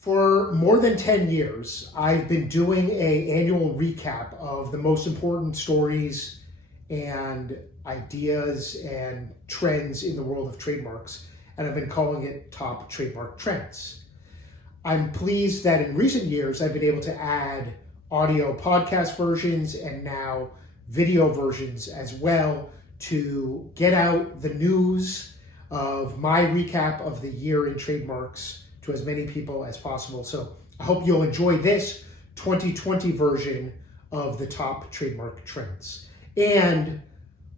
For more than 10 years, I've been doing an annual recap of the most important stories and ideas and trends in the world of trademarks, and I've been calling it Top Trademark Trends. I'm pleased that in recent years, I've been able to add audio podcast versions and now video versions as well to get out the news of my recap of the year in trademarks to as many people as possible. So I hope you'll enjoy this 2020 version of the Top Trademark Trends. And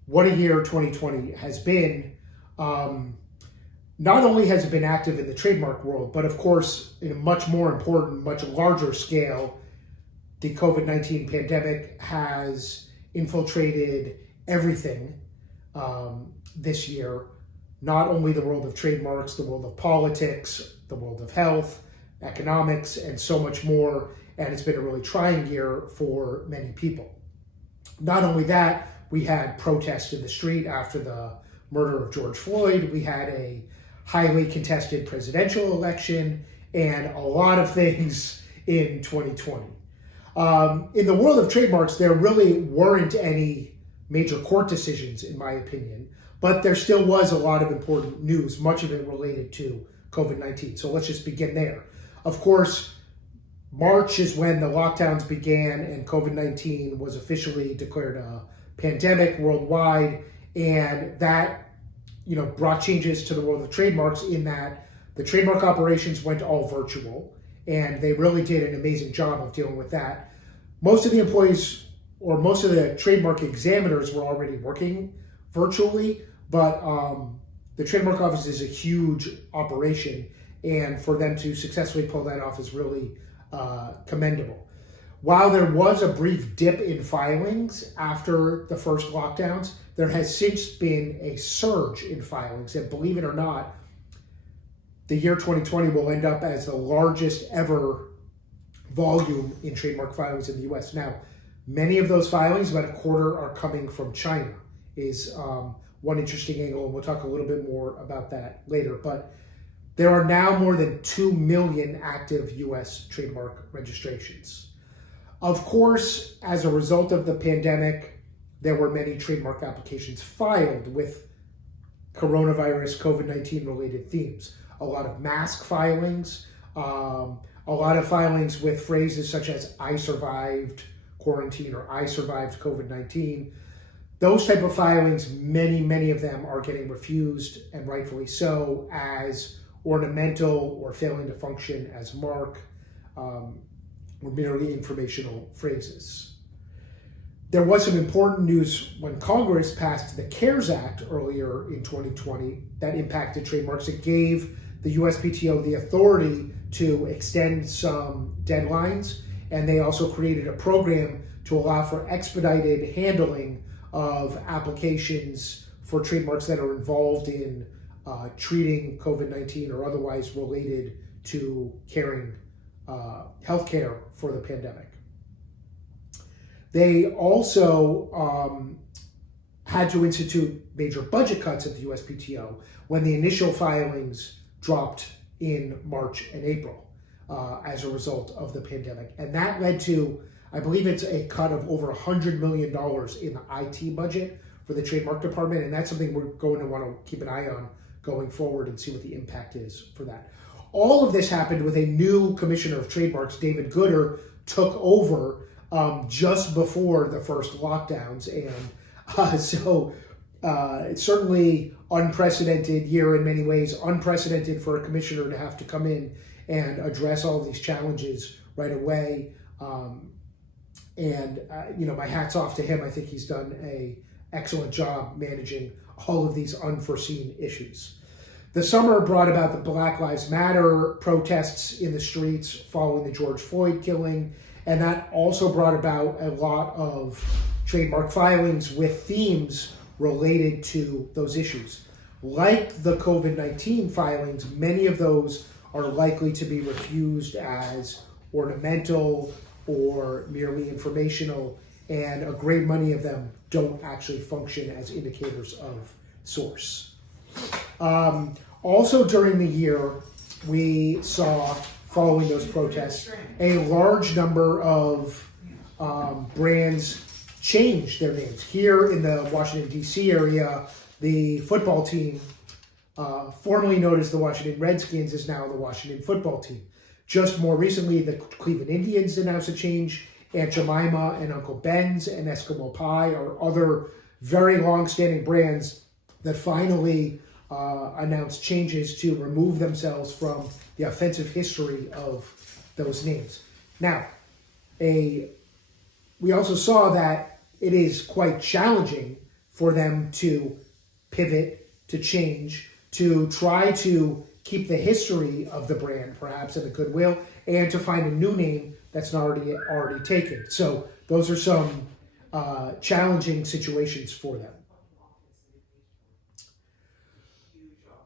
what a year 2020 has been. Not only has it been active in the trademark world, but of course, in a much more important, much larger scale, the COVID-19 pandemic has infiltrated everything this year. Not only the world of trademarks, the world of politics, the world of health, economics, and so much more. And it's been a really trying year for many people. Not only that, we had protests in the street after the murder of George Floyd. We had a highly contested presidential election and a lot of things in 2020. In the world of trademarks, there really weren't any major court decisions, in my opinion, but there still was a lot of important news, much of it related to COVID-19. So let's just begin there. Of course, March is when the lockdowns began and COVID-19 was officially declared a pandemic worldwide, and that brought changes to the world of trademarks in that the trademark operations went all virtual, and they really did an amazing job of dealing with that. Most of the employees or most of the trademark examiners were already working virtually, but the trademark office is a huge operation, and for them to successfully pull that off is really commendable. While there was a brief dip in filings after the first lockdowns, there has since been a surge in filings, and believe it or not, the year 2020 will end up as the largest ever volume in trademark filings in the US. Now, many of those filings, about a quarter, are coming from China, is one interesting angle, and we'll talk a little bit more about that later. But there are now more than 2 million active US trademark registrations. Of course, as a result of the pandemic, there were many trademark applications filed with coronavirus, COVID-19 related themes. A lot of mask filings, a lot of filings with phrases such as "I survived quarantine" or "I survived COVID-19." Those type of filings, many of them are getting refused, and rightfully so, as ornamental or failing to function as mark, or merely informational phrases. There was some important news when Congress passed the CARES Act earlier in 2020 that impacted trademarks. It gave the Uspto the authority to extend some deadlines, and they also created a program to allow for expedited handling of applications for trademarks that are involved in treating COVID-19 or otherwise related to caring healthcare for the pandemic. They also had to institute major budget cuts at the Uspto when the initial filings dropped in March and April as a result of the pandemic. And that led to, I believe it's a cut of over $100 million in the IT budget for the trademark department. And that's something we're going to want to keep an eye on going forward and see what the impact is for that. All of this happened with a new commissioner of trademarks, David Gooder, took over just before the first lockdowns. And so it's certainly unprecedented year in many ways, unprecedented for a commissioner to have to come in and address all of these challenges right away. My hat's off to him. I think he's done an excellent job managing all of these unforeseen issues. The summer brought about the Black Lives Matter protests in the streets following the George Floyd killing, and that also brought about a lot of trademark filings with themes related to those issues. Like the COVID-19 filings, many of those are likely to be refused as ornamental or merely informational, and a great many of them don't actually function as indicators of source. Also during the year, we saw following those protests, a large number of brands changed their names. Here in the Washington, D.C. area, the football team, formerly known as the Washington Redskins, is now the Washington football team. Just more recently, the Cleveland Indians announced a change. Aunt Jemima and Uncle Ben's and Eskimo Pie are other very long-standing brands that finally announced changes to remove themselves from the offensive history of those names. Now, we also saw that it is quite challenging for them to pivot, to change, to try to keep the history of the brand, perhaps, and the goodwill, and to find a new name that's not already taken. So those are some challenging situations for them.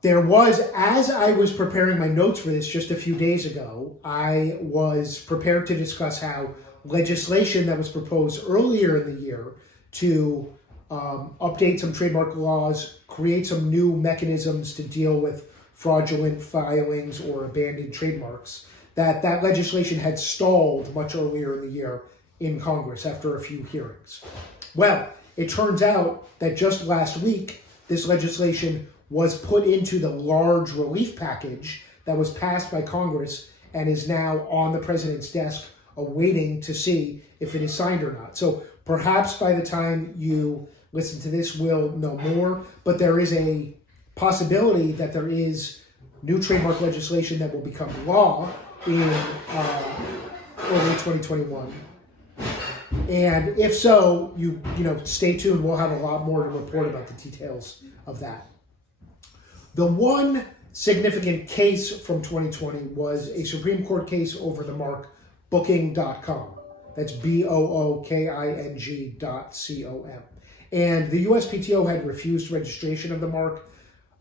There was, as I was preparing my notes for this just a few days ago, I was prepared to discuss how legislation that was proposed earlier in the year to update some trademark laws, create some new mechanisms to deal with fraudulent filings or abandoned trademarks, that legislation had stalled much earlier in the year in Congress after a few hearings. Well, it turns out that just last week, this legislation was put into the large relief package that was passed by Congress and is now on the president's desk awaiting to see if it is signed or not. So perhaps by the time you listen to this, we'll know more, but there is a possibility that there is new trademark legislation that will become law in early 2021. And if so, you stay tuned. We'll have a lot more to report about the details of that. The one significant case from 2020 was a Supreme Court case over the mark Booking.com. That's Booking.com. And the USPTO had refused registration of the mark,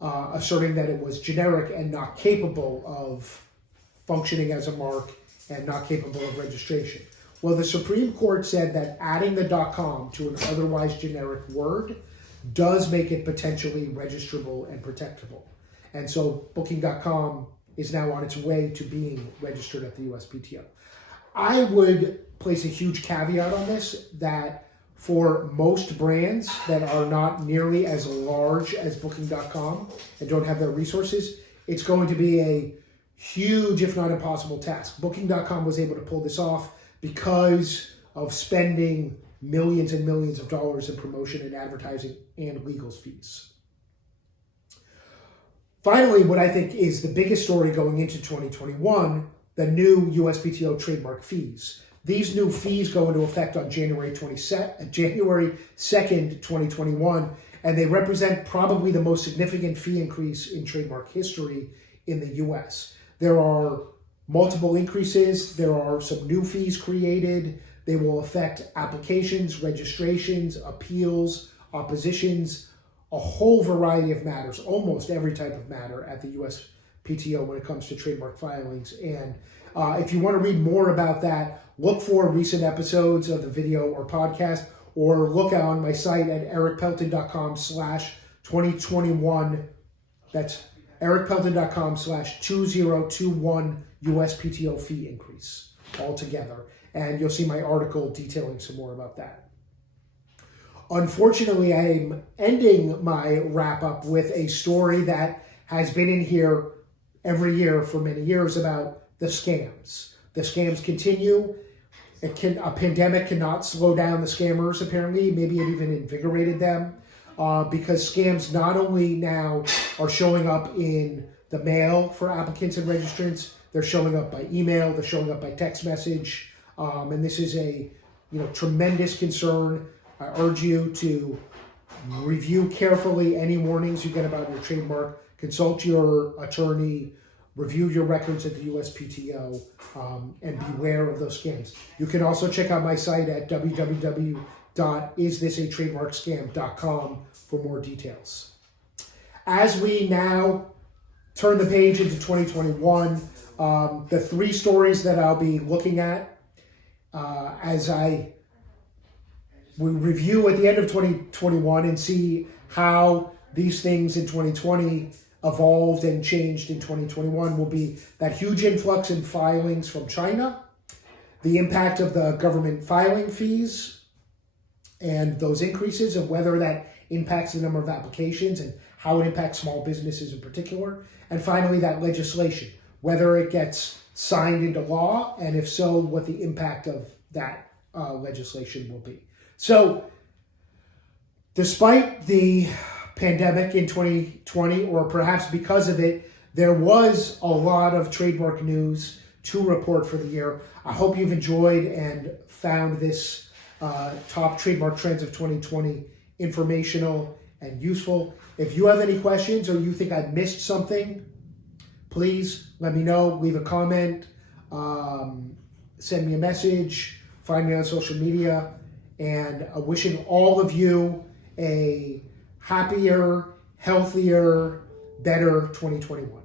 asserting that it was generic and not capable of functioning as a mark and not capable of registration. Well, the Supreme Court said that adding the .com to an otherwise generic word does make it potentially registrable and protectable. And so Booking.com is now on its way to being registered at the USPTO. I would place a huge caveat on this, that for most brands that are not nearly as large as Booking.com and don't have their resources, it's going to be a huge, if not impossible, task. Booking.com was able to pull this off because of spending millions and millions of dollars in promotion and advertising and legal fees. Finally, what I think is the biggest story going into 2021, the new USPTO trademark fees. These new fees go into effect on January 2nd, 2021, and they represent probably the most significant fee increase in trademark history in the US. There are multiple increases. There are some new fees created. They will affect applications, registrations, appeals, oppositions, a whole variety of matters, almost every type of matter at the USPTO when it comes to trademark filings. And if you want to read more about that, look for recent episodes of the video or podcast, or look on my site at ericpelton.com/2021. That's ericpelton.com/2021 USPTO fee increase altogether. And you'll see my article detailing some more about that. Unfortunately, I'm ending my wrap up with a story that has been in here every year for many years about the scams. The scams continue. A pandemic cannot slow down the scammers, apparently. Maybe it even invigorated them, because scams not only now are showing up in the mail for applicants and registrants, they're showing up by email, they're showing up by text message, and this is a tremendous concern. I urge you to review carefully any warnings you get about your trademark, consult your attorney, review your records at the USPTO, and beware of those scams. You can also check out my site at www.isthisatrademarkscam.com for more details. As we now turn the page into 2021, the three stories that I'll be looking at as we review at the end of 2021 and see how these things in 2020 evolved and changed in 2021 will be that huge influx in filings from China, the impact of the government filing fees and those increases, and whether that impacts the number of applications and how it impacts small businesses in particular. And finally, that legislation, whether it gets signed into law, and if so, what the impact of that legislation will be. So, despite the pandemic in 2020, or perhaps because of it, there was a lot of trademark news to report for the year. I hope you've enjoyed and found this top trademark trends of 2020 informational and useful. If you have any questions or you think I missed something, please let me know. Leave a comment, send me a message, find me on social media, and wishing all of you a happier, healthier, better 2021.